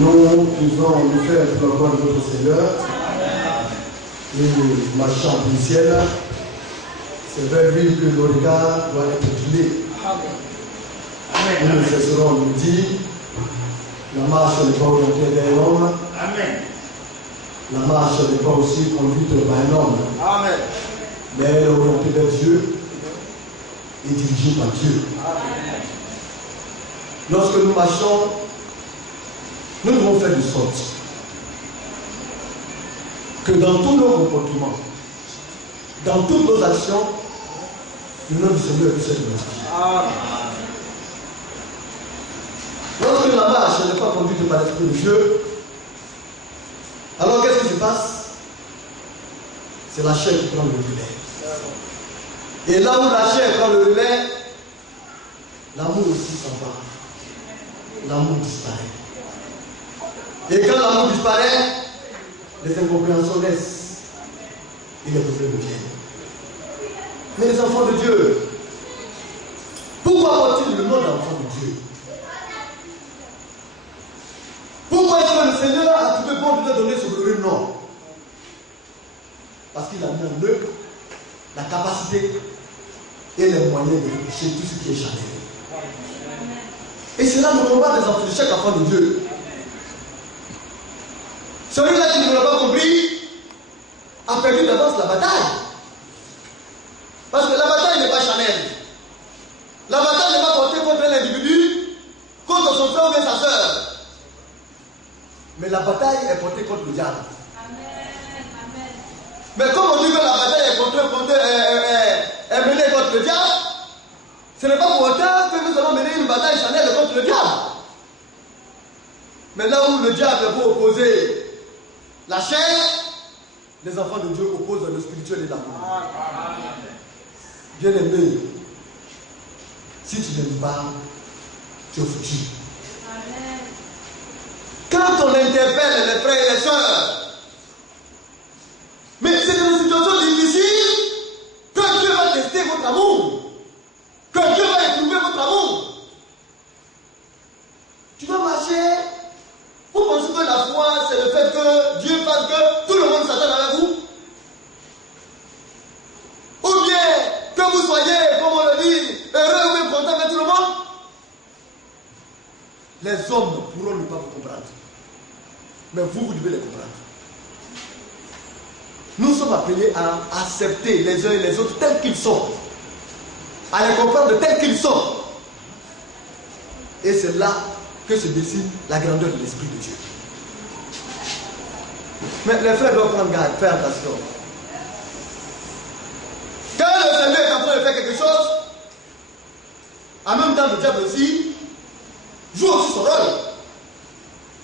Nous pouvons nous faire la gloire de notre Seigneur. Et nous marchons du ciel. C'est vers lui que nos regards doivent être tournés. Nous ne cesserons de nous dire, la marche n'est pas orientée vers l'homme. La marche n'est pas aussi conduite par un homme. Mais elle est orientée vers Dieu et dirigée par Dieu. Lorsque nous marchons, nous devons faire de sorte que dans tous nos comportements, dans toutes nos actions, le nom du Seigneur puisse être glorifié. Lorsque la marche n'est pas conduite par l'Esprit de Dieu, alors qu'est-ce qui se passe? C'est la chair qui prend le relais. Et là où la chair prend le relais, l'amour aussi s'en va. L'amour disparaît. Et quand l'amour disparaît, les incompréhensions naissent et les problèmes viennent. Mais les enfants de Dieu, pourquoi portent-ils le nom d'enfants de Dieu? Pourquoi est-ce que le Seigneur a trouvé bon de leur donner ce glorieux nom? Parce qu'il a mis en eux la capacité et les moyens de toucher tout ce qui est charnel. Et c'est là le combat des enfants de chaque enfant de Dieu. Celui-là qui ne l'a pas compris a perdu d'avance la bataille. Parce que la bataille n'est pas charnelle. La bataille n'est pas portée contre l'individu, contre son frère ou bien sa soeur. Mais la bataille est portée contre le diable. Amen. Mais comme on dit que la bataille est menée contre le diable, ce n'est pas pour autant que nous allons mener une bataille charnelle contre le diable. Mais là où le diable veut opposer la chair, les enfants de Dieu opposent le spirituel et l'amour. Bien aimé, si tu n'aimes pas, tu es foutu. Quand on interpelle les frères et les sœurs, mais c'est dans une situation difficile que Dieu va tester votre amour, que Dieu va éprouver votre amour. Tu dois marcher. Vous pensez que la foi, c'est le fait que Dieu fasse que tout le monde s'attende avec vous? Ou bien que vous soyez, comme on le dit, heureux ou bien content avec tout le monde? Les hommes ne pourront ne pas vous comprendre. Mais vous devez les comprendre. Nous sommes appelés à accepter les uns et les autres tels qu'ils sont. À les comprendre tels qu'ils sont. Et c'est là que se dessine la grandeur de l'Esprit de Dieu. Mais les frères doivent prendre garde, faire attention. Quand le Seigneur est en train de faire quelque chose, en même temps le diable aussi joue aussi son rôle.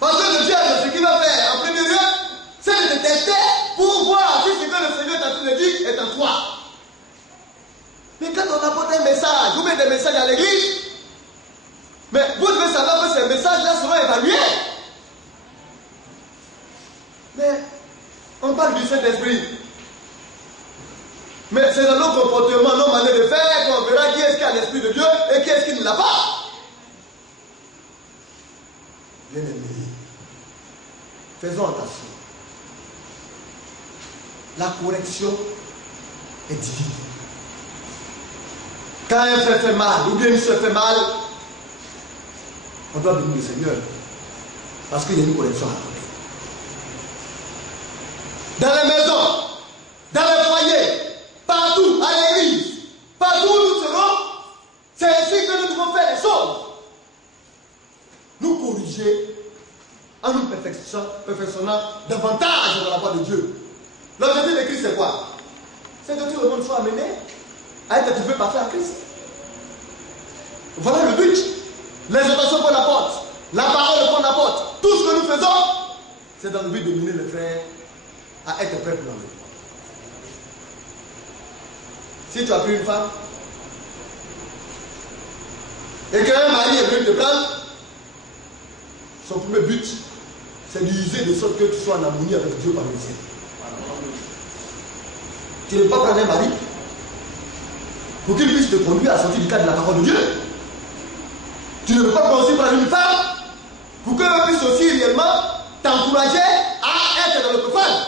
Parce que le diable, ce qu'il va faire en premier lieu, c'est de te tester pour voir si ce que le Seigneur est en train de dire est en toi. Mais quand on apporte un message, ou met des messages à l'église, mais vous devez savoir que ces messages-là seront évalués. Mais on parle du Saint-Esprit. Mais c'est dans nos comportements, nos manières de faire qu'on verra qui est-ce qui a l'Esprit de Dieu et qui est-ce qui ne l'a pas. Bien aimé, faisons attention. La correction est divine. Quand un frère fait mal, ou bien une soeur fait mal, on doit bénir le Seigneur. Parce qu'il y a une correction à apporter. Dans les maisons, dans les foyers, partout, à l'église, partout où nous serons, c'est ainsi que nous devons faire les choses. Nous corriger en nous perfectionnant davantage dans la voie de Dieu. L'objectif de Christ, c'est quoi? C'est que tout le monde soit amené à être trouvé parfait à Christ. Voilà le but. L'exhortation qu'on apporte, la parole qu'on apporte, tout ce que nous faisons, c'est dans le but de mener les frères à être prêts pour l'enlèvement. Si tu as pris une femme et qu'un mari est venu te prendre, son premier but, c'est d'user de sorte que tu sois en harmonie avec Dieu par le ciel. Tu ne peux pas prendre un mari pour qu'il puisse te conduire à sortir du cadre de la parole de Dieu. Tu ne peux pas aussi prendre une femme pour qu'elle puisse aussi réellement t'encourager à être dans le profane.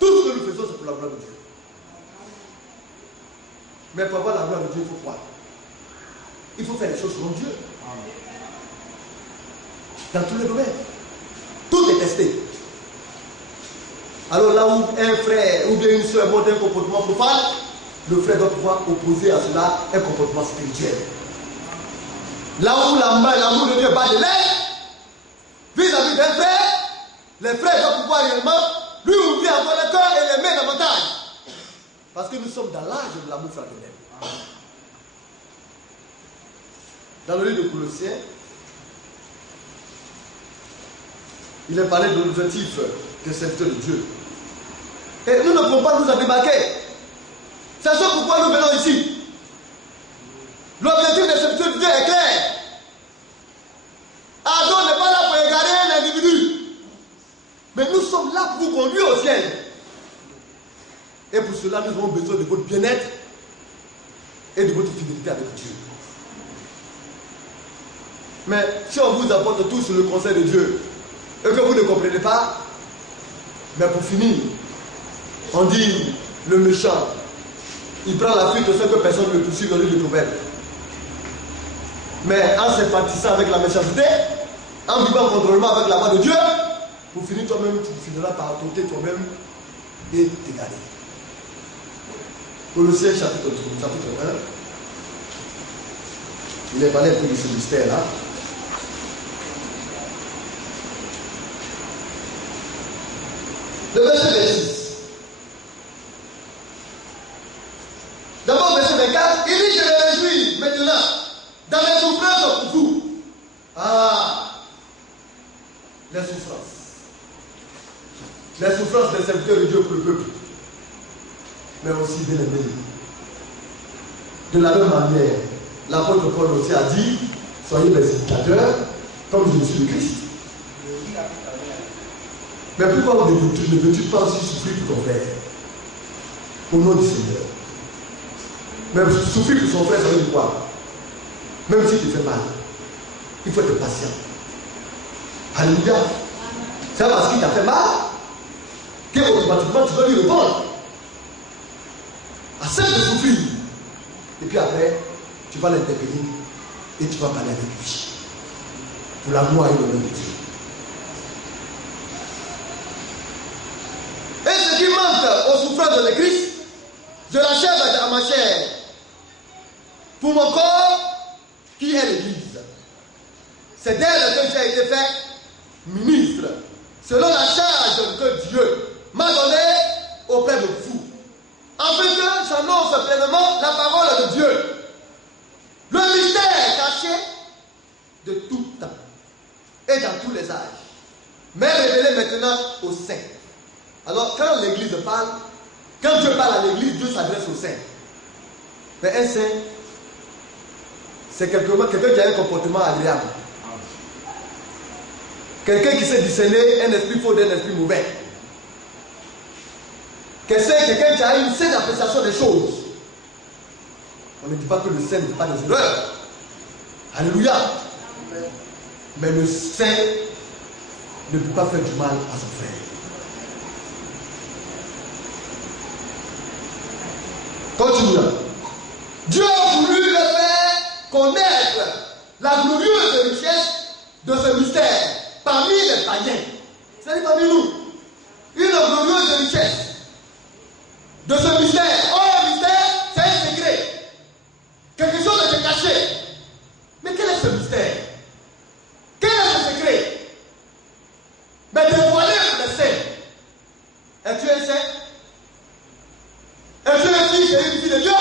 Tout ce que nous faisons, c'est pour la gloire de Dieu. Mais pour avoir la gloire de Dieu, il faut quoi? Il faut faire les choses selon Dieu. Dans tous les domaines. Tout est testé. Alors là où un frère ou bien une soeur montre un comportement profane, le frère doit pouvoir opposer à cela un comportement spirituel. Là où l'amour de Dieu bat de l'air, vis-à-vis d'un frère, les frères doivent pouvoir réellement lui ouvrir encore le cœur et les mains davantage. Parce que nous sommes dans l'âge de l'amour fraternel. Dans le livre de Colossiens, il est parlé de l'objectif des serviteurs de Dieu. Et nous ne pouvons pas nous en démarquer. C'est ce pourquoi nous venons ici. L'objectif des serviteurs de Dieu est clair. Adam n'est pas là pour égarer l'individu. Mais nous sommes là pour vous conduire au ciel. Et pour cela, nous avons besoin de votre bien-être et de votre fidélité avec Dieu. Mais si on vous apporte tout sur le conseil de Dieu et que vous ne comprenez pas, mais pour finir, on dit le méchant, il prend la fuite sans que personne ne le poursuive dans le livre de Proverbes. Mais en sympathisant avec la méchanceté, en vivant contrôlement avec la voix de Dieu, pour finir toi-même, tu finiras par ôter toi-même et t'égarer. Colossiens chapitre 1, il est parlé pour ce mystère-là. Le verset 26. D'abord, verset 24, il dit: je me réjouis maintenant dans les souffrances pour vous. Ah, les souffrances. Les souffrances des serviteurs de Dieu pour le peuple. Mais aussi, bien aimé. De la même manière, l'apôtre Paul aussi a dit: soyez mes imitateurs, comme je suis le Christ. Mais pourquoi ne veux-tu pas aussi souffrir pour ton frère? Au nom du Seigneur. Mais souffrir pour son frère, ça veut dire quoi? Même si tu fais mal, il faut être patient. Alléluia. C'est parce qu'il t'a fait mal qu'automatiquement tu dois lui répondre. Accepte de souffrir. Et puis après, tu vas l'intervenir et tu vas parler avec lui. Pour la gloire et l'honneur de Dieu. Et ce qui manque aux souffrances de Christ, je l'achève à ma chair. Pour mon corps, qui est l'Église. C'est d'elle que j'ai été fait ministre, selon la charge que Dieu m'a donnée auprès de vous. Afin que j'annonce pleinement la parole de Dieu. Le mystère caché de tout temps et dans tous les âges, mais révélé maintenant aux saints. Alors, quand l'Église parle, quand Dieu parle à l'Église, Dieu s'adresse aux saints. Mais un saint, c'est quelqu'un qui a un comportement agréable. Quelqu'un qui sait discerner un esprit faux d'un esprit mauvais. Quelqu'un qui a une saine appréciation des choses. On ne dit pas que le saint ne fait pas des erreurs. Alléluia. Mais le saint ne peut pas faire du mal à son frère. Continuons. Dieu a voulu le faire connaître la glorieuse richesse de ce mystère parmi les païens. C'est-à-dire parmi nous. Une glorieuse richesse de ce mystère. Oh, le mystère, c'est un secret. Quelque chose de caché. Mais quel est ce mystère? Quel est ce secret? Mais dévoilé pour les saints. Es-tu un saint? tu es une fille de Dieu,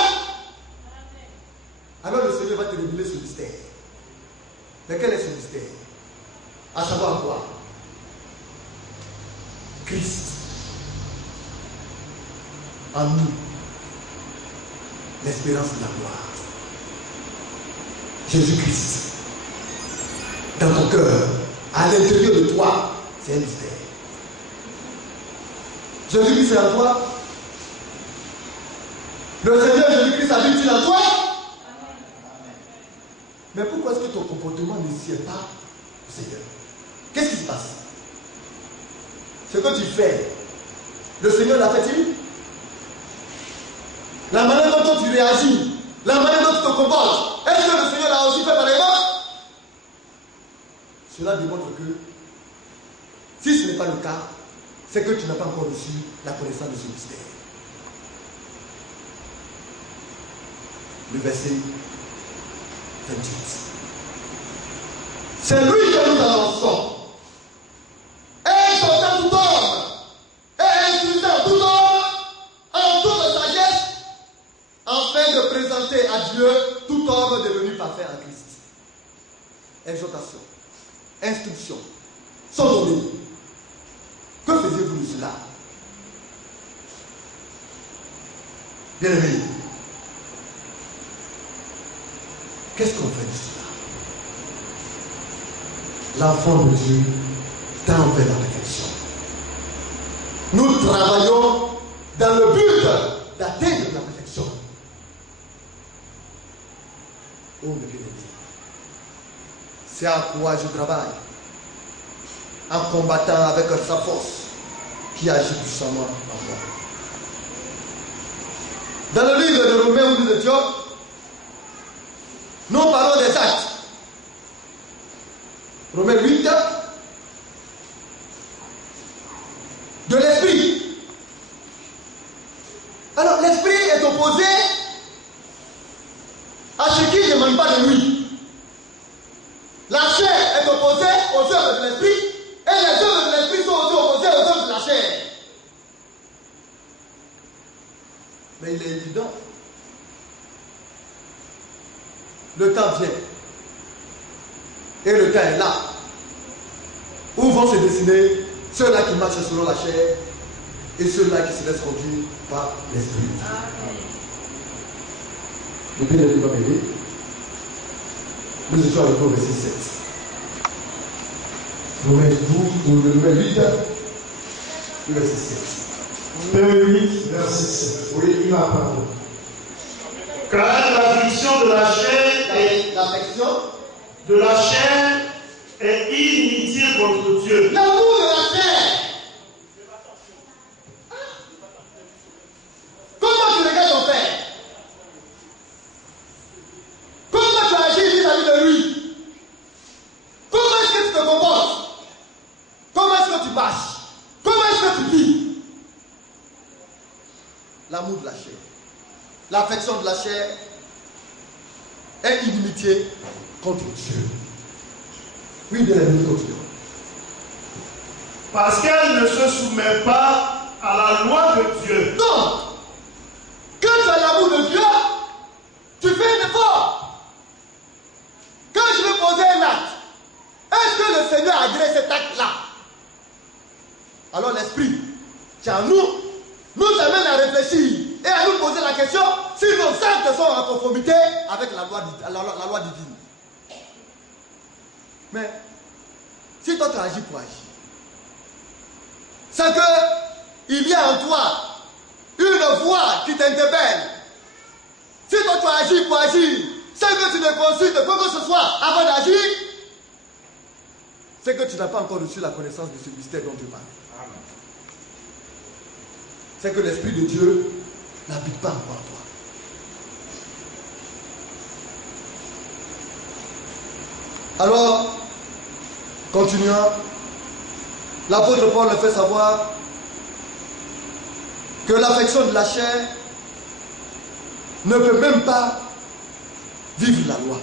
alors le Seigneur va te révéler ce mystère. Mais quel est ce mystère? À savoir quoi? Christ en nous, l'espérance de la gloire. Jésus-Christ dans ton cœur, à l'intérieur de toi, c'est un mystère. Jésus-Christ est en toi. Le Seigneur Jésus-Christ habite-t-il en toi? Mais pourquoi est-ce que ton comportement ne sied pas au Seigneur? Qu'est-ce qui se passe? Ce que tu fais, le Seigneur l'a fait-il? La manière dont tu réagis, la manière dont tu te comportes, est-ce que le Seigneur l'a aussi fait pareillement? Cela démontre que si ce n'est pas le cas, c'est que tu n'as pas encore reçu la connaissance de ce mystère. Le verset 28. C'est lui que nous annonçons. Exhortant tout homme et instruisant tout homme en toute sagesse, afin de présenter à Dieu tout homme devenu parfait en Christ. Exhortation, instruction, sont donnés. Que faisiez-vous de cela? Bien-aimés, qu'est-ce qu'on fait de cela? L'enfant de Dieu tend vers la perfection. Nous travaillons dans le but d'atteindre la perfection. Oh mes bien-aimés, c'est à quoi je travaille, en combattant avec sa force qui agit puissamment en moi. Dans le livre de Romains où nous étions, nous parlons des actes. Romains 8, de l'esprit. Alors l'esprit est opposé à ce qui ne demande pas de lui. La chair est opposée aux œuvres de l'esprit, et les œuvres de l'esprit sont aussi opposées aux œuvres de la chair. Mais il est évident, le temps vient, et le temps est là, où vont se dessiner ceux-là qui marchent selon la chair et ceux-là qui se laissent conduire par l'esprit. Le bien de va m'aider. Nous étions avec au verset 7. Romains 12 ou le Romains 8, le verset 7. Romains 8, verset 7. Oui, il m'a parlé. Car l'affliction de la chair est l'affection de la chair est inimitié contre Dieu. L'amour de la chair. Comment tu regardes ton père? Comment tu agis vis-à-vis de lui? Comment est-ce que tu te comportes? Comment est-ce que tu marches? Comment est-ce que tu vis? L'amour de la chair, l'affection de la chair est inimitié contre Dieu. Oui, bien aimé, continuons. Parce qu'elle ne se soumet pas à la loi de Dieu. Non! Quand tu as l'amour de Dieu, tu fais un effort. Quand je veux poser un acte, est-ce que le Seigneur a gré cet acte-là? Alors l'Esprit, qui en nous amène à réfléchir et à nous poser la question si nos actes sont en conformité avec la loi divine. Mais si toi tu agis pour agir, c'est qu'il y a en toi une voix qui t'interpelle. Si toi tu agis pour agir, c'est que tu ne consultes quoi que ce soit avant d'agir, c'est que tu n'as pas encore reçu la connaissance de ce mystère dont tu parles. C'est que l'Esprit de Dieu n'habite pas encore en toi. Alors, continuons. L'apôtre Paul le fait savoir que l'affection de la chair ne peut même pas vivre la loi.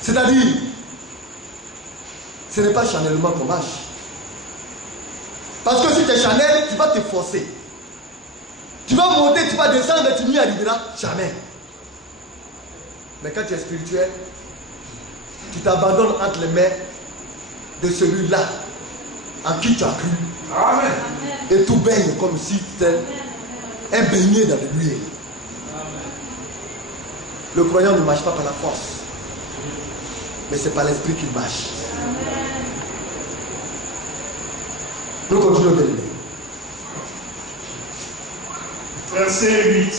C'est-à-dire, ce n'est pas charnellement qu'on marche. Parce que si tu es charnel, tu vas te forcer. Tu vas monter, tu vas descendre, mais tu n'y arriveras jamais. Mais quand tu es spirituel, tu t'abandonnes entre les mains de celui-là en qui tu as cru. Amen. Et tout baigne comme si tu étais un beignet dans l'huile. Le croyant ne marche pas par la force, mais c'est par l'esprit qu'il marche. Nous continuons de lire. Verset 8.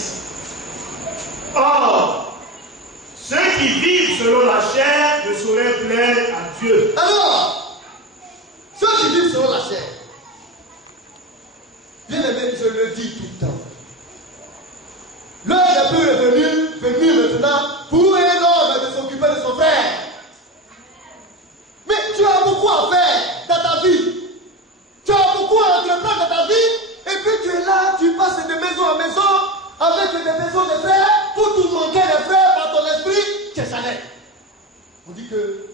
Or, ceux qui vivent selon la chair ne sauraient plaire à Dieu. Alors, ceux qui vivent selon la chair, bien aimé, je le dis tout le temps. L'heure n'est plus venue maintenant pour un homme de s'occuper de son frère. Mais tu as beaucoup à faire dans ta vie. Tu as beaucoup à entreprendre dans ta vie. Et puis tu es là, tu passes de maison en maison avec des maisons de frères pour tout manquer de frères par ton esprit. Tu es Chanel. On dit que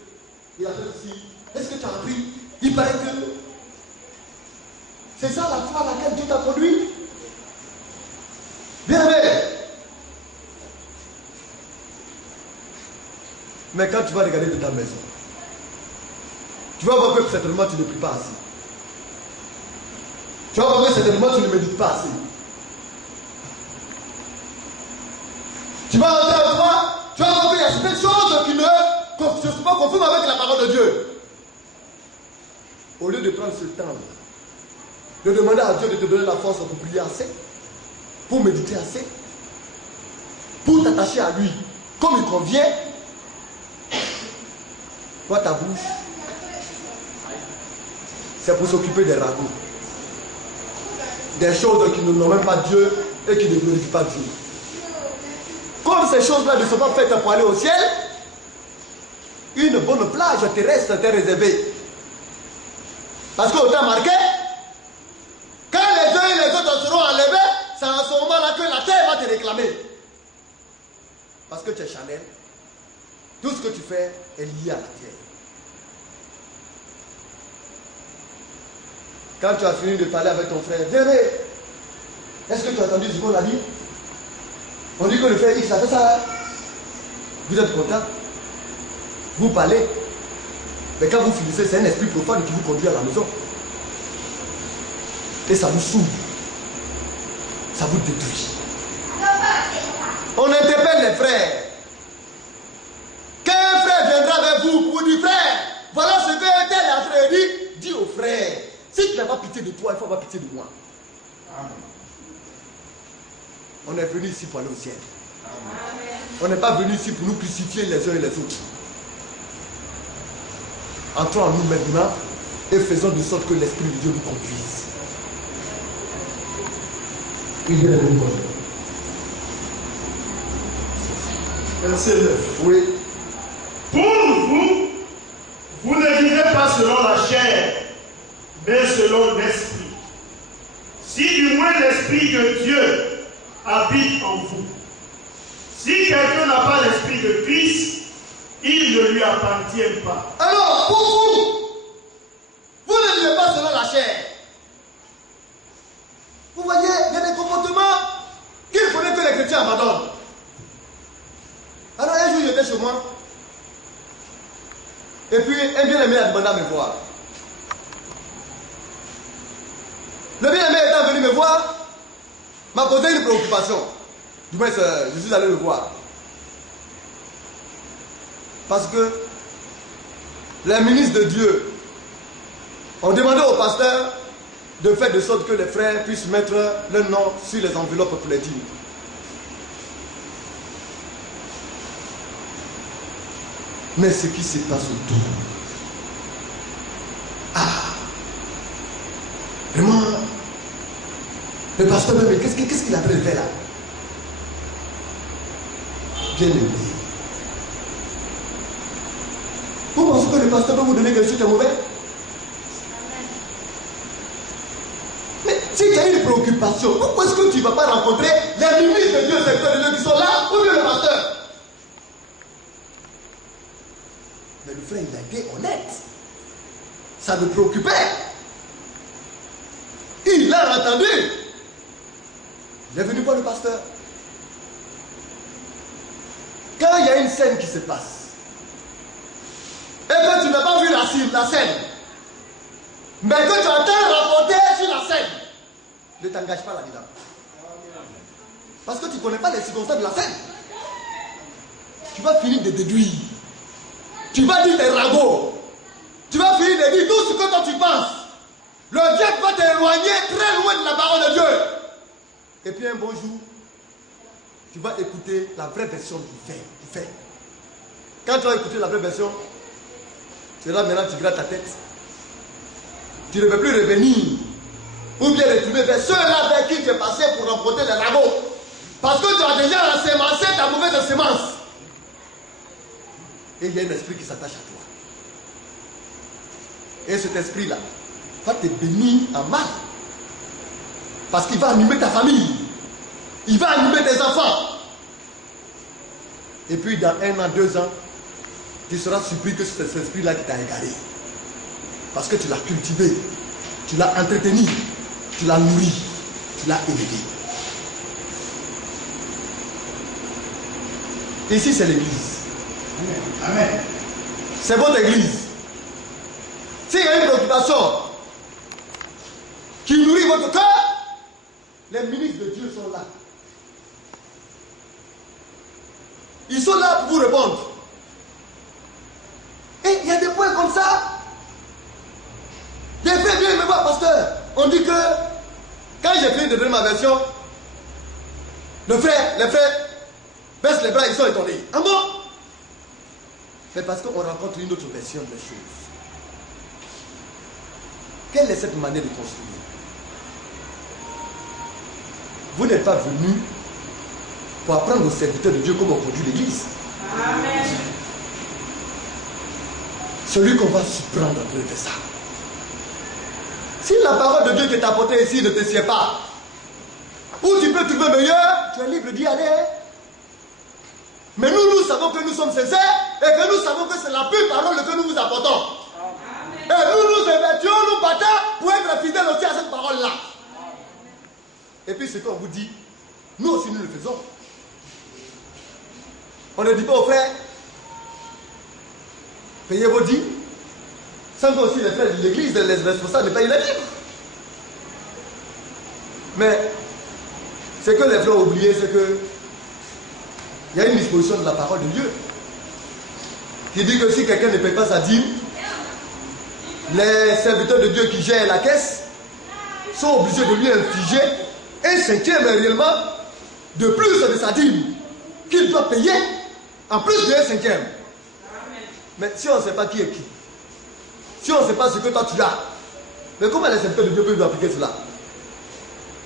il a fait ceci. Est-ce que tu as appris? Il paraît que c'est ça la foi à laquelle Dieu t'a conduit. Bien aimé. Mais quand tu vas regarder de ta maison, tu vas voir que certainement tu ne pries pas assez. Tu vas voir que certainement tu ne médites pas assez. Tu vas entrer en toi, tu vas voir qu'il y a certaines choses qui ne sont pas conformes avec la parole de Dieu. Au lieu de prendre ce temps, de demander à Dieu de te donner la force pour prier assez, pour méditer assez, pour t'attacher à lui, comme il convient, toi ta bouche, c'est pour s'occuper des ragots, des choses qui ne n'ont même pas Dieu et qui ne glorifient pas Dieu. Comme ces choses-là ne sont pas faites pour aller au ciel, une bonne plage terrestre t'est réservée. Parce qu'au temps marqué, quand les uns et les autres seront enlevés, c'est à ce moment-là que la terre va te réclamer. Parce que tu es Chanel, tout ce que tu fais est lié à la terre. Quand tu as fini de parler avec ton frère, viens, est-ce que tu as entendu ce qu'on a dit? On dit que le frère X a fait ça. Vous êtes content? Vous parlez. Mais quand vous finissez, c'est un esprit profane qui vous conduit à la maison. Et ça vous saoule. Ça vous détruit. On interpelle les frères. Quand un frère viendra vers vous pour vous dire, frère, voilà ce que tel a fait, dis au frère, si tu n'as pas pitié de toi, il faut avoir pitié de moi. Amen. On est venu ici pour aller au ciel. Amen. On n'est pas venu ici pour nous crucifier les uns et les autres. Entrons en nous maintenant et faisons de sorte que l'Esprit de Dieu nous conduise. Il est le bon. Verset 9. Oui. Pour vous, vous ne vivez pas selon la chair, mais selon l'Esprit. Si du moins l'Esprit de Dieu habite en vous. Si quelqu'un n'a pas l'Esprit de Christ, il ne lui appartient pas. Alors, pour vous ne vivez pas selon la chair. Vous voyez, il y a des comportements qu'il faudrait que les chrétiens abandonnent. Alors, un jour, j'étais chez moi. Et puis, un bien-aimé a demandé à me voir. Le bien-aimé étant venu me voir, m'a posé une préoccupation. Du moins, je suis allé le voir. Parce que les ministres de Dieu ont demandé au pasteur de faire de sorte que les frères puissent mettre leur nom sur les enveloppes pour les dîmes. Mais ce qui se passe autour. Ah! Vraiment, le pasteur même, qu'est-ce qu'il a pris de faire là? Bien aimé. Vous pensez que le pasteur peut vous donner quelque chose de mauvais? Mais si tu as une préoccupation, pourquoi est-ce que tu ne vas pas rencontrer les ministres de Dieu, secteurs de Dieu qui sont là, ou bien le pasteur? Mais le frère, il a été honnête. Ça le préoccupait. Il a entendu. Il est venu voir le pasteur. Quand il y a une scène qui se passe, et que tu n'as pas vu la scène, mais que tu entends rapporter sur la scène, ne t'engage pas là-dedans. Parce que tu ne connais pas les circonstances de la scène. Tu vas finir de déduire. Tu vas dire des ragots. Tu vas finir de dire tout ce que toi tu penses. Le diable va t'éloigner très loin de la parole de Dieu. Et puis un bon jour, tu vas écouter la vraie version du fait. Quand tu vas écouter la vraie version, c'est là maintenant tu grattes ta tête. Tu ne peux plus revenir. Ou bien retourner vers ceux-là vers qui tu es passé pour remporter les ragots. Parce que tu as déjà ensemencé ta mauvaise semence. Et il y a un esprit qui s'attache à toi. Et cet esprit-là va te bénir en mal. Parce qu'il va animer ta famille. Il va animer tes enfants. Et puis dans 1 an, 2 ans, tu seras surpris que c'est cet esprit-là qui t'a égaré. Parce que tu l'as cultivé. Tu l'as entretenu. Tu l'as nourri. Tu l'as élevé. Ici, c'est l'église. Amen. C'est votre église. S'il y a une préoccupation qui nourrit votre cœur, les ministres de Dieu sont là. Ils sont là pour vous répondre. Et il y a des points comme ça. Des frères viennent me voir, pasteur. On dit que quand j'ai fini de donner ma version, les frères baissent les bras, ils sont étonnés. Ah bon? Mais parce qu'on rencontre une autre version des choses. Quelle est cette manière de construire? Vous n'êtes pas venu pour apprendre aux serviteurs de Dieu comment on conduit l'église. Amen. Celui qu'on va surprendre en train de faire ça. Si la parole de Dieu qui est apportée ici ne te sied pas, ou tu peux trouver meilleur, tu es libre d'y aller. Mais nous savons que nous sommes sincères et que nous savons que c'est la pure parole que nous vous apportons. Amen. Et nous évertuons, nous battons pour être fidèles aussi à cette parole-là. Et puis ce qu'on vous dit, nous aussi nous le faisons. On ne dit pas aux frères, payez vos dîmes, sans que aussi les frères de l'église, les responsables ne payent les dîmes. Mais ce que les frères ont oublié, c'est que il y a une disposition de la parole de Dieu qui dit que si quelqu'un ne paye pas sa dîme, les serviteurs de Dieu qui gèrent la caisse sont obligés de lui infliger un cinquième réellement de plus de sa dîme qu'il doit payer en plus de un cinquième. Mais si on ne sait pas qui est qui, si on ne sait pas ce que toi tu as, mais comment les serviteurs de Dieu peuvent nous appliquer cela?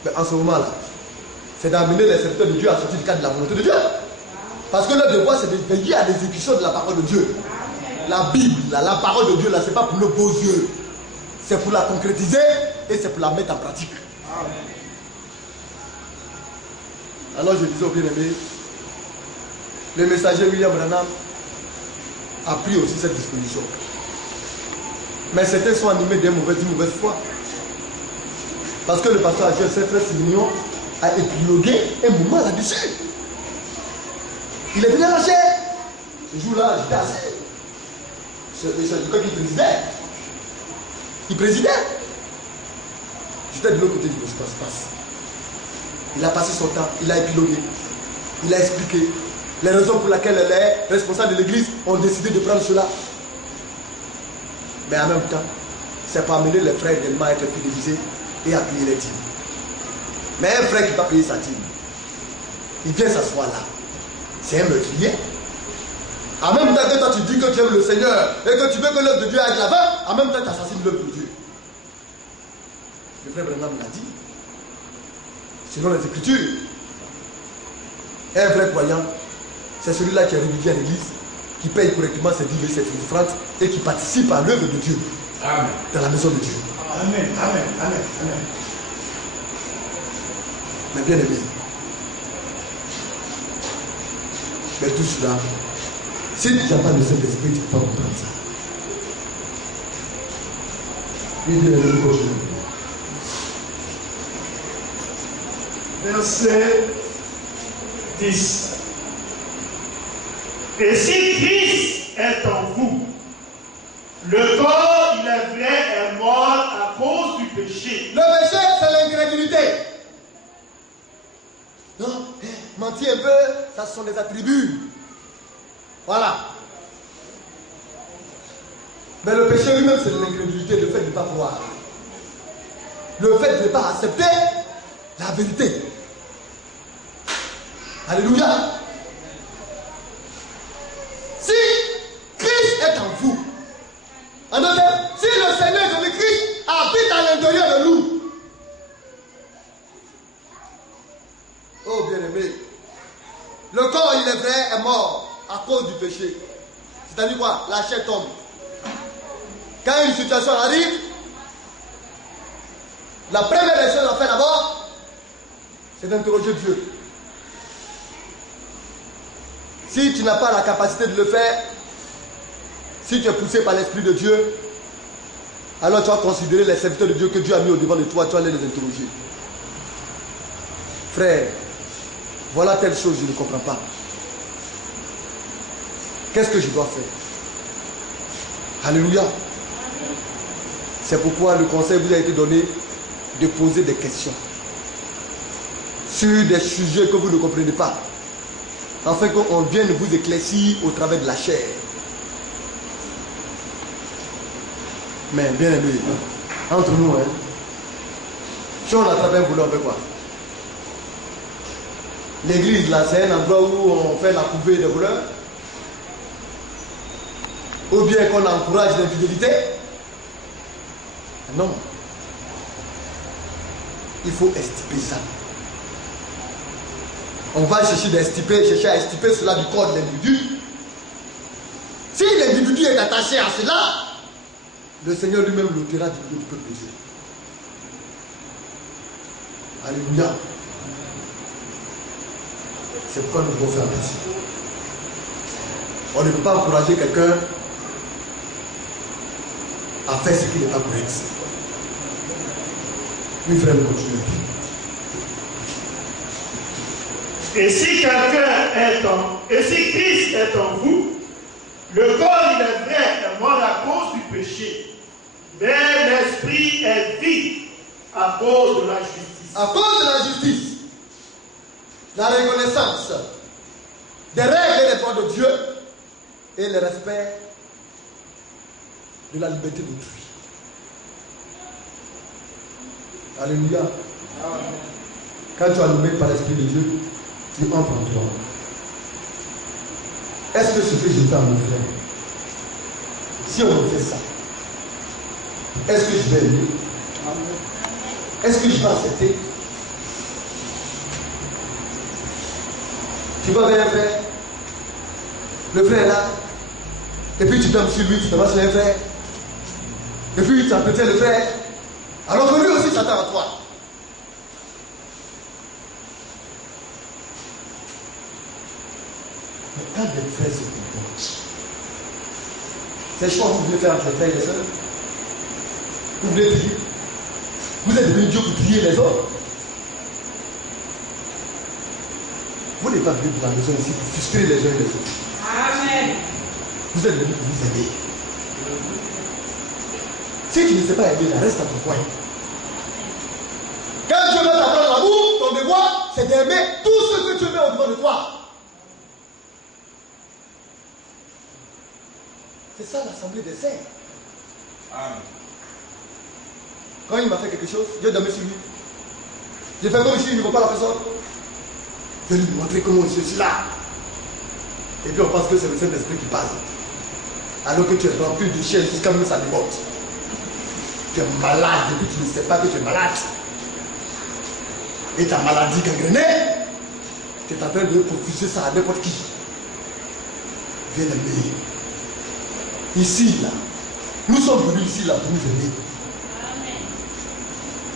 Mais en ce moment-là, c'est d'amener les serviteurs de Dieu à sortir du cadre de la volonté de Dieu. Parce que leur devoir, c'est de veiller à l'exécution de la parole de Dieu. La Bible, la parole de Dieu, là, ce n'est pas pour nos beaux yeux. C'est pour la concrétiser et c'est pour la mettre en pratique. Alors je disais aux bien-aimés, le messager William Branham a pris aussi cette disposition. Mais certains sont animés d'une mauvaise foi. Parce que le pasteur Agile Saint-Frère Simeon a épilogué un moment là-dessus. Il est venu à la chair. Ce jour-là, j'étais assis. C'est quoi qu'il présidait. Il présidait. J'étais de l'autre côté du passe. Il a passé son temps, il a épilogué. Il a expliqué les raisons pour lesquelles les responsables de l'église ont décidé de prendre cela. Mais en même temps, c'est pour amener les frères également à être fidélisés et à payer les dîmes. Mais un frère qui ne va pas payer sa dîme, il vient s'asseoir là. C'est un meurtrier. En même temps que toi tu dis que tu aimes le Seigneur et que tu veux que l'œuvre de Dieu aille là-bas, en même temps tu assassines l'œuvre de Dieu. Le frère Branham l'a dit. Selon les Écritures, un vrai croyant, c'est celui-là qui est régulier à l'église, qui paye correctement ses dîmes et ses offrandes et qui participe à l'œuvre de Dieu. Amen. Dans la maison de Dieu. Amen. Amen. Amen. Amen. Mais bien aimé, mais tout cela, si tu n'as pas de Saint-Esprit, tu ne peux pas comprendre ça. verset 10. Et si Christ est en vous, le corps, il est vrai, est mort à cause du péché. Le péché, c'est l'incrédulité. Non, mentir un peu, ça ce sont des attributs. Voilà. Mais le péché lui-même, c'est l'incrédulité, le fait de ne pas croire. Le fait de ne pas accepter la vérité. Alléluia. Si Christ est en vous, en d'autres termes, si le Seigneur Jésus-Christ habite à l'intérieur de nous, oh bien-aimé, le corps, il est vrai, est mort à cause du péché. C'est-à-dire quoi? La chair tombe. Quand une situation arrive, la première des choses à faire d'abord, c'est d'interroger Dieu. Si tu n'as pas la capacité de le faire, si tu es poussé par l'Esprit de Dieu, alors tu vas considérer les serviteurs de Dieu que Dieu a mis au devant de toi, tu vas aller les interroger. Frère, voilà telle chose, je ne comprends pas. Qu'est-ce que je dois faire? Alléluia. C'est pourquoi le conseil vous a été donné de poser des questions sur des sujets que vous ne comprenez pas, afin qu'on vienne vous éclaircir au travers de la chair. Mais bien aimé, entre nous, hein, si on attrape un voleur, on fait quoi? L'église, là, c'est un endroit où on fait la couvée des voleurs, ou bien qu'on encourage l'infidélité? Non. Il faut estiper ça. On va chercher à estiper cela du corps de l'individu. Si l'individu est attaché à cela, le Seigneur lui-même l'ôtera du peuple de Dieu. Alléluia. C'est pourquoi nous devons faire attention. On ne peut pas encourager quelqu'un à faire ce qui n'est pas correct. Oui, frère, nous continuons. Et si Christ est en vous, le corps, il est vrai, est mort à cause du péché, mais l'esprit est vif à cause de la justice. À cause de la justice, la reconnaissance des règles et des droits de Dieu et le respect de la liberté d'autrui. Alléluia. Quand tu es allumé par l'Esprit de Dieu, tu entres en toi. Est-ce que ce que je fais à mon frère, si on fait ça, est-ce que je vais aimer? Est-ce que je vais accepter? Tu vas vers un frère, le frère est là, et puis tu tombes sur lui, tu te vas sur un frère, et puis tu entretiens le frère, alors que lui aussi s'attend à toi. Mais quand des frères se comportent, c'est le choix que vous voulez faire entre les frères et les sœurs. Vous voulez prier. Vous êtes devenu Dieu pour prier les autres. Vous n'êtes pas venu pour la maison ici pour frustrer les uns et les autres. Amen. Vous êtes venu pour vous aimer. Si tu ne sais pas aimer, reste à ton coin. Quand Dieu va t'apprendre l'amour, ton devoir, c'est d'aimer tout ce que tu mets au devant de toi. C'est ça l'assemblée des saints. Amen. Quand il m'a fait quelque chose, Dieu dormait sur lui. J'ai fait comme si il ne voit pas la personne. Je vais lui montrer comment je suis là. Et puis on pense que c'est le Saint-Esprit qui parle. Alors que tu es rempli de chair jusqu'à même ça déborde. Tu es malade et puis tu ne sais pas que tu es malade. Et ta maladie gangrénée, tu es en train de profuser ça à n'importe qui. Bien aimé. Ici, là, nous sommes venus ici, là, pour nous aimer.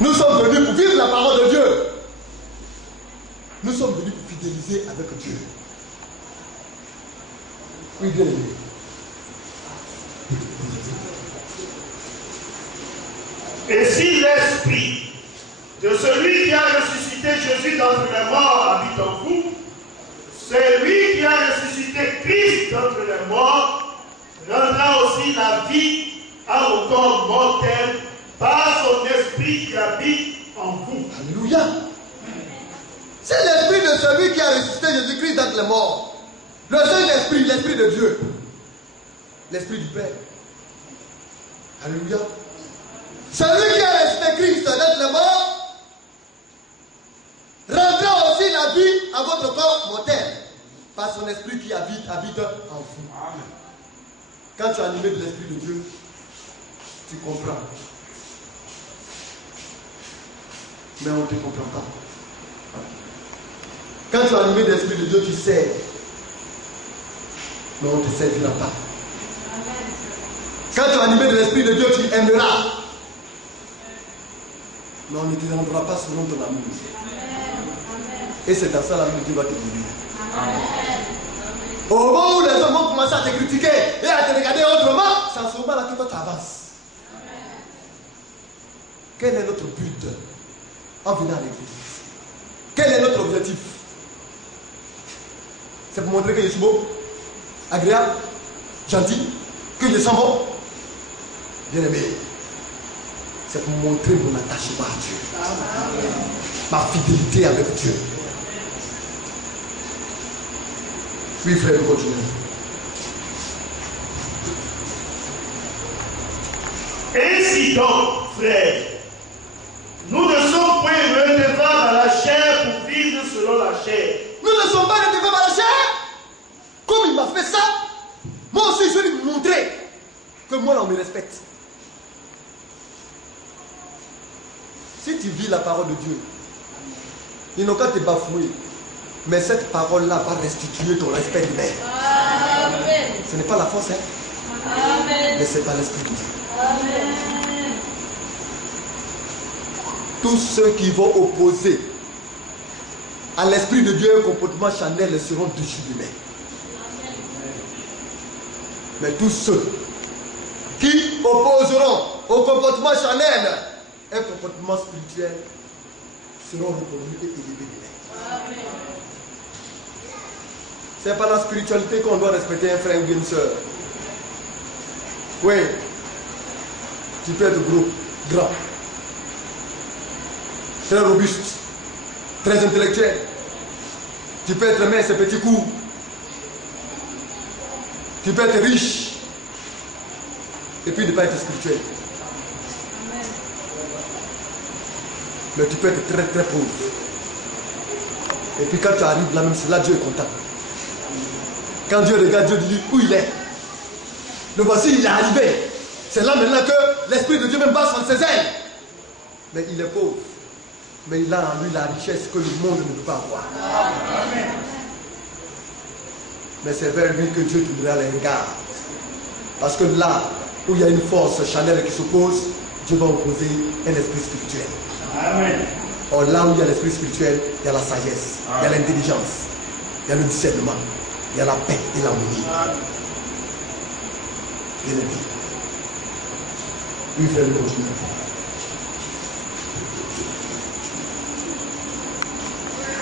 Nous sommes venus pour vivre la parole de Dieu. Nous sommes venus pour fidéliser avec Dieu. Oui, bien aimé. Et si l'esprit de celui qui a ressuscité ressuscité Jésus d'entre les morts habite en vous. C'est lui qui a ressuscité Christ d'entre les morts, rendra aussi la vie à vos corps mortels par son esprit qui habite en vous. Alléluia. C'est l'esprit de celui qui a ressuscité Jésus-Christ d'entre les morts. Le Saint-Esprit, l'esprit de Dieu. L'esprit du Père. Alléluia. Celui qui a ressuscité Christ d'entre les morts rendra aussi la vie à votre corps mortel par son esprit qui habite en vous. Amen. Quand tu es animé de l'esprit de Dieu, tu comprends. Mais on ne te comprend pas. Quand tu es animé de l'esprit de Dieu, tu sais. Mais on ne te servira pas. Quand tu es animé de l'esprit de Dieu, tu aimeras. Mais on ne te rendra pas selon ton amour. Et c'est dans ça l'amour que Dieu va te bénir. Au moment où les hommes vont commencer à te critiquer et à te regarder autrement, c'est à ce moment-là que toi tu avances. Quel est notre but en venant à l'église? Quel est notre objectif? C'est pour montrer que je suis beau, agréable, gentil, que je sens bon. Bien aimé, c'est pour montrer mon attachement à Dieu, ma fidélité avec Dieu. Oui, frère, nous continuons. Ainsi donc, frère, nous ne sommes point redevables à la chair pour vivre selon la chair. Nous ne sommes pas redevables à la chair. Comme il m'a fait ça, moi aussi je vais lui montrer que moi là on me respecte. Si tu vis la parole de Dieu, ils n'ont qu'à te bafouer. Mais cette parole-là va restituer ton respect humain. Amen. Ce n'est pas la force, hein? Amen. Mais c'est par l'esprit de Dieu. Amen. Tous ceux qui vont opposer à l'esprit de Dieu un comportement charnel seront déchus d'humain. Mais tous ceux qui opposeront au comportement charnel un comportement spirituel seront reconnus et élevés d'humain. C'est par la spiritualité qu'on doit respecter un frère ou une soeur. Oui, tu peux être gros, grand, très robuste, très intellectuel. Tu peux être mince et petit coup. Tu peux être riche et puis ne pas être spirituel. Mais tu peux être très très pauvre. Et puis quand tu arrives là même, c'est là Dieu est content. Quand Dieu regarde, Dieu dit où il est. Le voici, il est arrivé. C'est là maintenant que l'Esprit de Dieu même passe en ses ailes. Mais il est pauvre. Mais il a en lui la richesse que le monde ne peut pas avoir. Amen. Mais c'est vers lui que Dieu tournera les regards. Parce que là où il y a une force charnelle qui s'oppose, Dieu va opposer un esprit spirituel. Amen. Or là où il y a l'esprit spirituel, il y a la sagesse, il y a l'intelligence, il y a le discernement, il y a la paix et l'harmonie. Bien aimé. Oui, frère, nous continuons.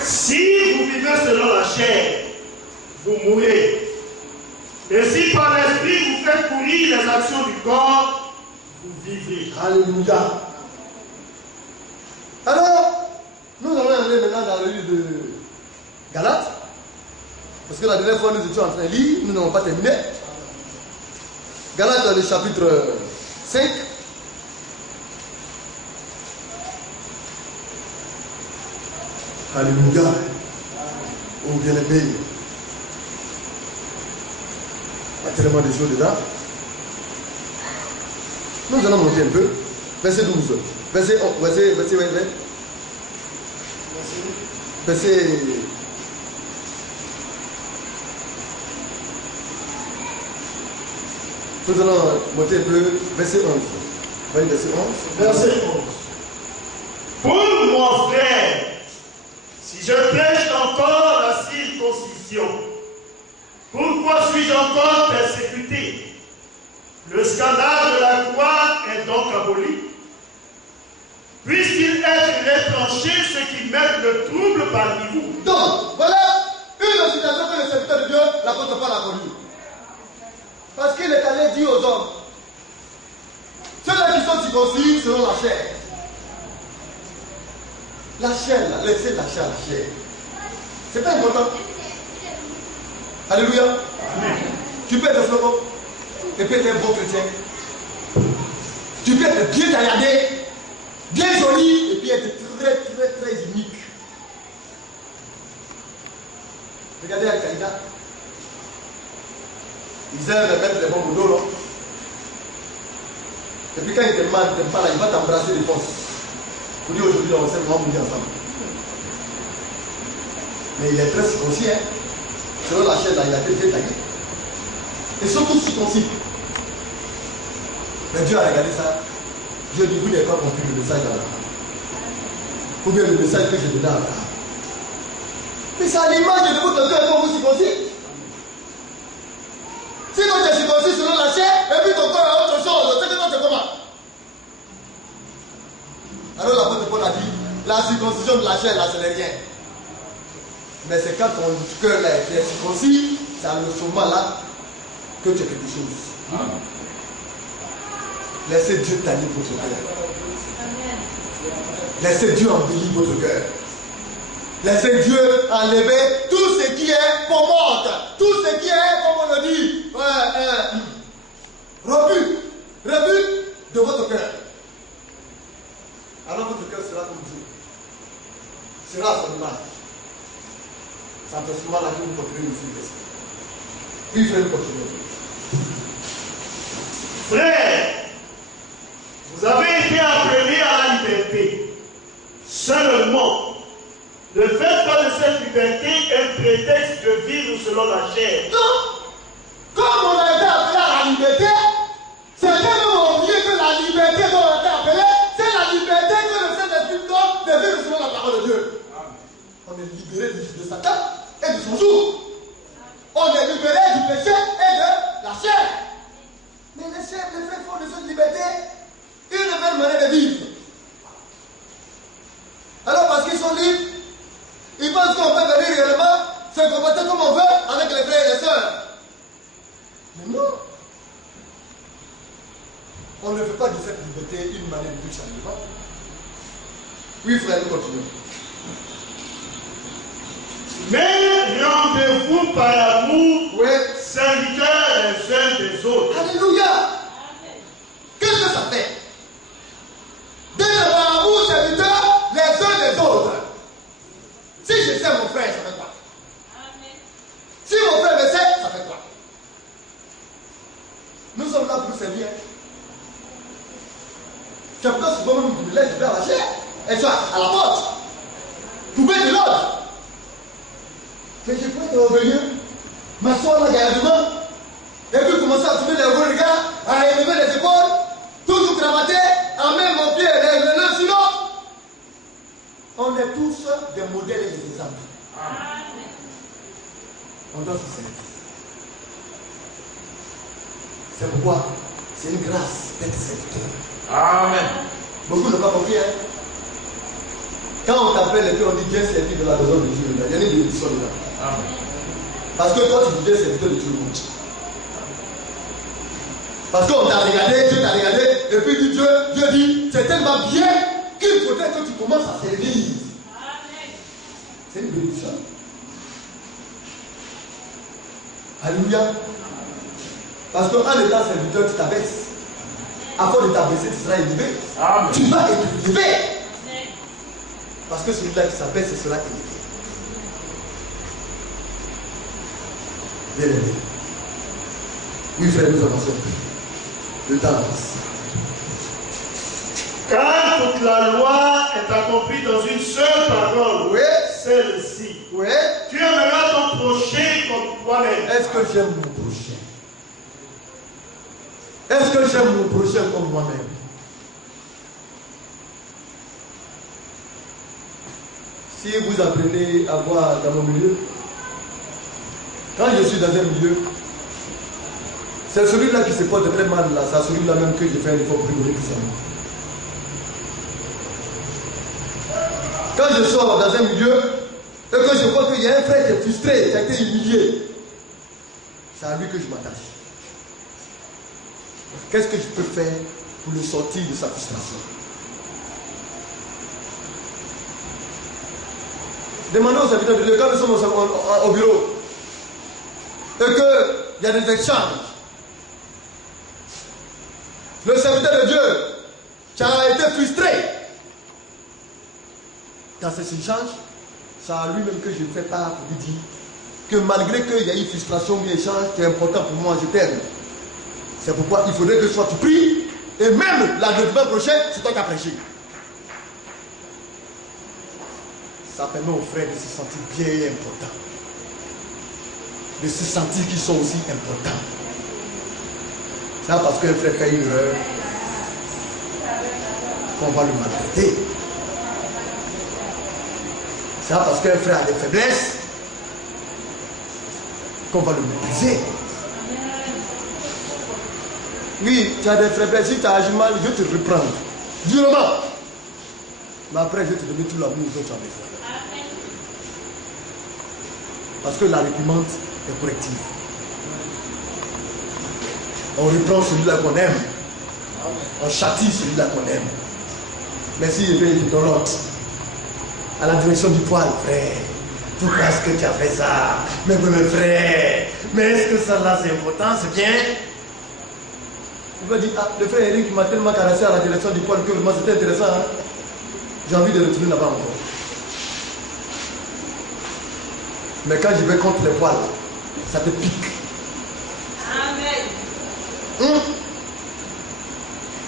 Si vous vivez selon la chair, vous mourrez. Et si par l'esprit vous faites courir les actions du corps, vous vivrez. Alléluia. Alors, nous allons aller maintenant dans le livre de Galates. Parce que la dernière fois, nous étions en train de lire, nous n'avons pas terminé. Galates, le chapitre 5. Alléluia. Oh bien-aimé. Il y a tellement de choses dedans. Nous allons monter un peu. Verset 12. Verset 11. Nous allons monter un peu. Verset 11. Voyez verset 11. Verset 11. Pour mon frère, si je prêche encore la circoncision, pourquoi suis-je encore persécuté? Le scandale de la croix est donc aboli. Puisse-t-il être retrancher ceux qui mettent le trouble parmi vous. Donc, voilà une situation que le serviteur de Dieu, l'apôtre Paul a connue. Parce qu'il est allé dire aux hommes, ceux-là qui sont circoncis selon la chair. La chair, là, laissez la chair, la chair. C'est pas important. Alléluia. Amen. Tu peux être flocon et puis être un bon chrétien. Tu peux être bien tailladé, bien joli et puis être très, très, très unique. Regardez Al-Qaïda. Ils aiment mettre les bombes au dos, non? Et puis quand ils te mal, t'aimes pas là, il va t'embrasser de force. Pour dire aujourd'hui, on sait comment mourir ensemble. Mais il est très circoncis, hein. Selon la chaîne, là, il a été bien taillé. Ils sont tous circoncis. Mais Dieu a regardé ça. Dieu dit, vous n'avez pas compris le message d'Abraham. Ou bien le message que j'ai donné à Abraham. Mais c'est à l'image de votre cœur quand vous circoncis. Si toi tu es circoncis selon la chair, et puis ton corps a autre chose, c'est que toi tu es comment? Alors l'apôtre Paul a dit, la circoncision de la chair, là, ce n'est rien. Mais c'est quand ton cœur là est circoncis, c'est à ce moment-là que tu as quelque chose. Amen. Laissez Dieu tailler votre cœur. Laissez Dieu embellir votre cœur. Laissez Dieu enlever tout ce qui est commode, tout ce qui est, comme on le dit, rebut de votre cœur. Alors votre cœur sera comme Dieu. Sera à son image. C'est à ce moment-là que vous continuez le fil d'esprit. Puis je vais continuer. Frère, vous avez été appelés à la liberté. Seulement, ne faites pas de cette liberté un prétexte de vivre selon la chair. Donc, comme on a été appelé à la liberté, certains ont oublié que la liberté dont on a été appelé, c'est la liberté que le Saint-Esprit donne de vivre selon la parole de Dieu. On est libéré de Satan et de son jour. On est libéré du péché et de la chair. Mais les chefs, les frères font de cette liberté une nouvelle manière de vivre. Alors parce qu'ils sont libres, ils pensent qu'on peut venir réellement se comporter comme on veut avec les frères et les sœurs. Mais non. On ne fait pas de cette liberté une manière de vivre changement. Oui, frère, nous continuons. Mais rendez-vous par amour, Oui. serviteurs les uns des autres. Alléluia. Qu'est-ce que ça fait? D'être par amour, serviteurs les uns des autres. Si je sais mon frère, ça fait quoi? Si mon frère me sait, ça fait quoi? Nous sommes là pour servir. C'est pourquoi souvent nous nous laissons vers la chair. Et soit à la porte. Pour mettre de l'ordre. Mais je peux revenir, m'asseoir là gaillardement, et puis commencer à tourner les regards, à élever les épaules, toujours cravaté, à mettre mon pied l'un sur l'autre. On est tous des modèles et des exemples. Amen. On doit se servir. C'est pourquoi c'est une grâce d'être serviteur. Amen. Beaucoup n'ont pas compris, hein. Quand on t'appelle et qu'on dit bien servi de la maison de Dieu, il y a une bénédiction là. Amen. Parce que toi tu dis bien serviteur de tout le monde. Parce qu'on t'a regardé, Dieu t'a regardé, et puis Dieu dit, c'est tellement bien qu'il faudrait que tu commences à servir. Amen. C'est une bénédiction. Alléluia. Parce qu'en étant serviteur, tu t'abaisses. Avant de t'abaisser, tu seras élevé. Amen. Tu vas être élevé. Parce que celui-là qui s'abaisse, ce sera élevé. Bien aimé. Oui, frère, nous avançons. Le temps avance. Car toute la loi est accomplie dans une seule parole. Oui. Celle-ci. Oui. Tu aimeras ton prochain comme toi-même. Est-ce que j'aime mon prochain? Est-ce que j'aime mon prochain comme moi-même? Si vous apprenez à voir dans mon milieu, quand je suis dans un milieu, c'est celui-là qui se porte très mal là, c'est celui-là même que je fais un effort pour rigoler tout ça. Quand je sors dans un milieu et que je vois qu'il y a un frère qui est frustré, qui a été humilié, c'est à lui que je m'attache. Qu'est-ce que je peux faire pour le sortir de sa frustration? Demandez aux habitants de Dieu, quand nous sommes au bureau, et qu'il y a des échanges, le serviteur de Dieu qui a été frustré dans ces échanges, c'est à lui-même que je fais part pour lui dire que malgré qu'il y a eu frustration ou échange, qui est important pour moi, je t'aime. C'est pourquoi il faudrait que soit tu pries, et même l'agrément prochain, c'est toi qui as prêché. Ça permet aux frères de se sentir bien et important. De se sentir qu'ils sont aussi importants. C'est pas parce qu'un frère fait une erreur qu'on va le maltraiter. C'est pas parce qu'un frère a des faiblesses qu'on va le mépriser. Oui, tu as des faiblesses, si tu as agi mal, je te reprends. Durement. Mais après, je vais te donner tout l'amour dont tu as besoin. Parce que la réprimande est corrective. On reprend celui-là qu'on aime. On châtie celui-là qu'on aime. Mais si je vais dans l'autre, à la direction du poil, frère, pourquoi est-ce que tu as fait ça? Mais frère, mais est-ce que ça là c'est important, c'est bien? Il va dire, ah, le frère Eric m'a tellement caressé à la direction du poil que vraiment c'était intéressant. Hein? J'ai envie de retourner là-bas encore. Mais quand je vais contre les poils, ça te pique. Amen.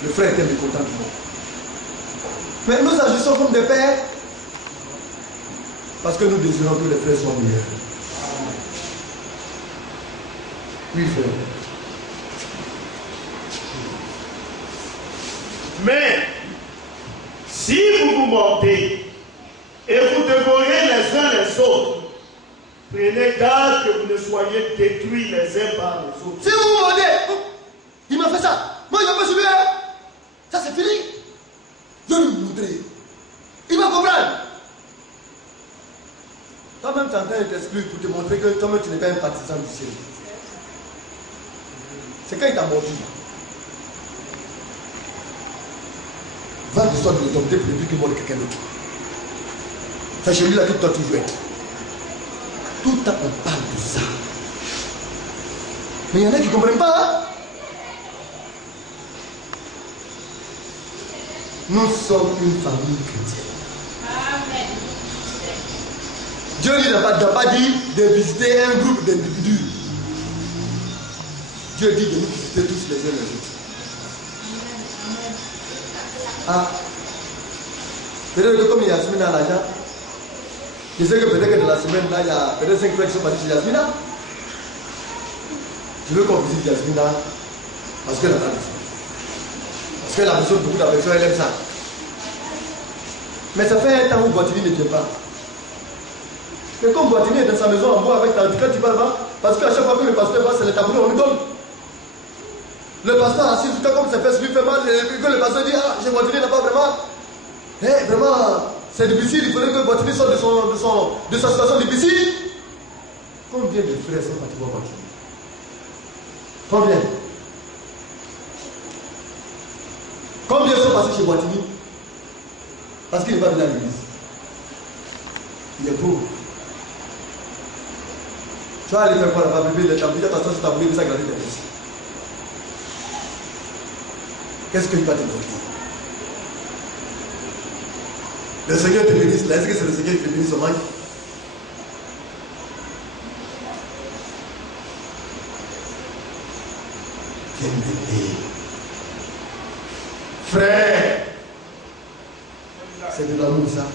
Le frère était mécontent du monde. Mais nous agissons comme des pères parce que nous désirons que les frères soient meilleurs. Oui, frère. Mais si vous vous mordez et vous dévorez les uns les autres, prenez garde que vous ne soyez détruits les uns par les autres. Si vous vous mordez, il m'a fait ça. Moi, je n'ai pas subi. Ça, c'est fini. Je vais lui montrer. Il va comprendre. Toi-même, tu es en train de t'exclure pour te montrer que toi-même, tu n'es pas un partisan du ciel. C'est quand il t'a mordu. Va de l'histoire de l'autorité pour ne plus qu'il morde quelqu'un d'autre. C'est chez lui là que tu dois toujours être. Tout le temps, on parle de ça. Mais il y en a qui ne comprennent pas. Hein? Nous sommes une famille chrétienne. Amen. Dieu n'a pas dit de visiter un groupe d'individus. Dieu dit de nous visiter tous les uns les autres. Ah, peut-être que comme Yasmina a l'argent, je sais que peut-être que dans la semaine là, il y a peut-être 5 frères qui sont partis chez Yasmina. Je veux qu'on visite Yasmina parce qu'elle a besoin. Parce qu'elle a besoin de beaucoup d'affection, elle aime ça. Mais ça fait un temps où Boitini ne vient pas. Mais comme Boitini est dans sa maison en bois avec ta quand tu parles pas, parce qu'à chaque fois que le pasteur passe, c'est le tabouret, on lui donne. Le pasteur assis tout le temps comme ses fesses lui fait mal, et que le pasteur dit, ah, chez Boitini n'a pas vraiment. Eh, vraiment, c'est difficile, il faudrait que Boitini sorte de sa situation difficile. Combien de frères sont partis voir Boitini? Combien? Combien sont passés chez Boitini? Parce qu'il n'est pas venu à l'église. Il est pauvre. Tu vas aller faire quoi là-bas, bébé, les tabliers, attention, c'est ta voulu, ça gravite tes fesses. Qu'est-ce qu'il va te demander? Le Seigneur te bénisse, là, est-ce que c'est le Seigneur qui te bénisse au manque? Bien-aimé. Frère, c'est de l'amour ça.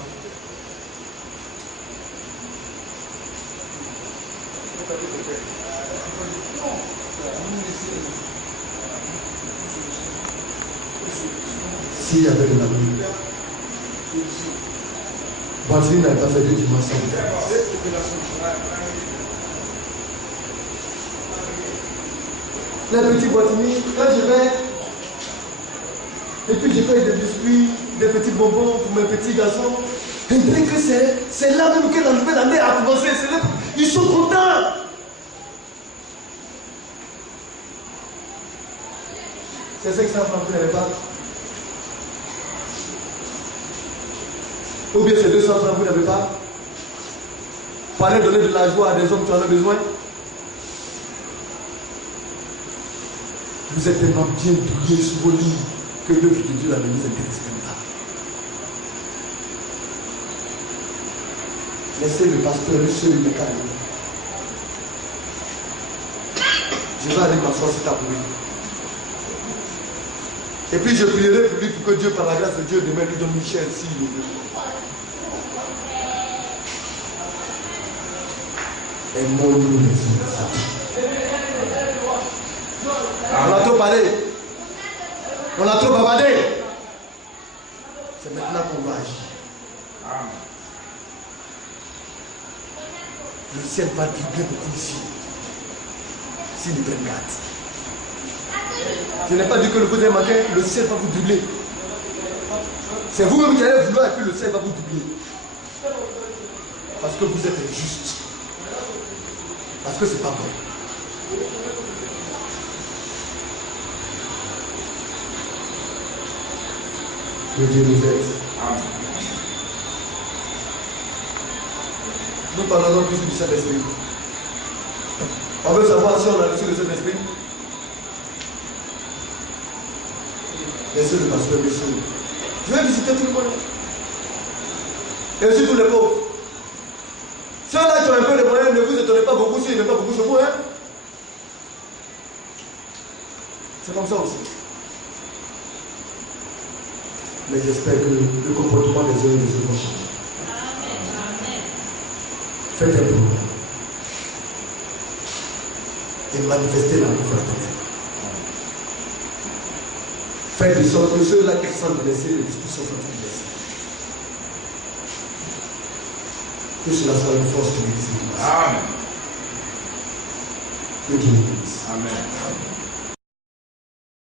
S'il y avait de l'amour, Boitini n'avait pas fait 2 dimanches sans vous. Les petits Boitini, quand je vais, et puis je fais des biscuits, des petits bonbons pour mes petits garçons, On dirait que c'est là même que la nouvelle année a commencé. Ils sont contents. C'est 500 francs que vous n'avez pas. Ou bien c'est 200 francs que vous n'avez pas. Fallait donner de la joie à des hommes qui en ont besoin. Vous êtes tellement bien douillés sur vos lits que l'œuvre de Dieu ne vous intéresse même pas. Laissez le pasteur seul le calme. Je vais aller m'asseoir sur ta bouée. Et puis je prierai pour lui pour que Dieu, par la grâce de Dieu, demain lui donne Michel s'il le veut. Aimons-nous les uns. On a trop parlé. On a trop bavardé. C'est maintenant qu'on va agir. Le ciel va tripler beaucoup ici. S'il nous prenne garde. Je n'ai pas dit que le côté matin, le ciel va vous doubler. C'est vous-même qui allez vouloir et puis le ciel va vous doubler. Parce que vous êtes injuste. Parce que c'est pas bon. Que Dieu nous aide. Nous parlons plus du Saint-Esprit. On veut savoir si on a reçu le Saint-Esprit. Laissez le pasteur, laissez-le. Je vais visiter tout le monde. Et aussi tous les pauvres. Ceux-là qui ont un peu de moyens, ne vous étonnez pas beaucoup s'il n'y a pas beaucoup chez vous. Hein? C'est comme ça aussi. Mais j'espère que le comportement des uns et des autres va changer. Faites un progrès. Et manifestez l'amour fraternel. Faites de sorte que ceux-là qui se sentent blessés, les discussions sont blessés. Que cela soit une force de l'Église. Amen. Que Dieu nous bénisse. Amen.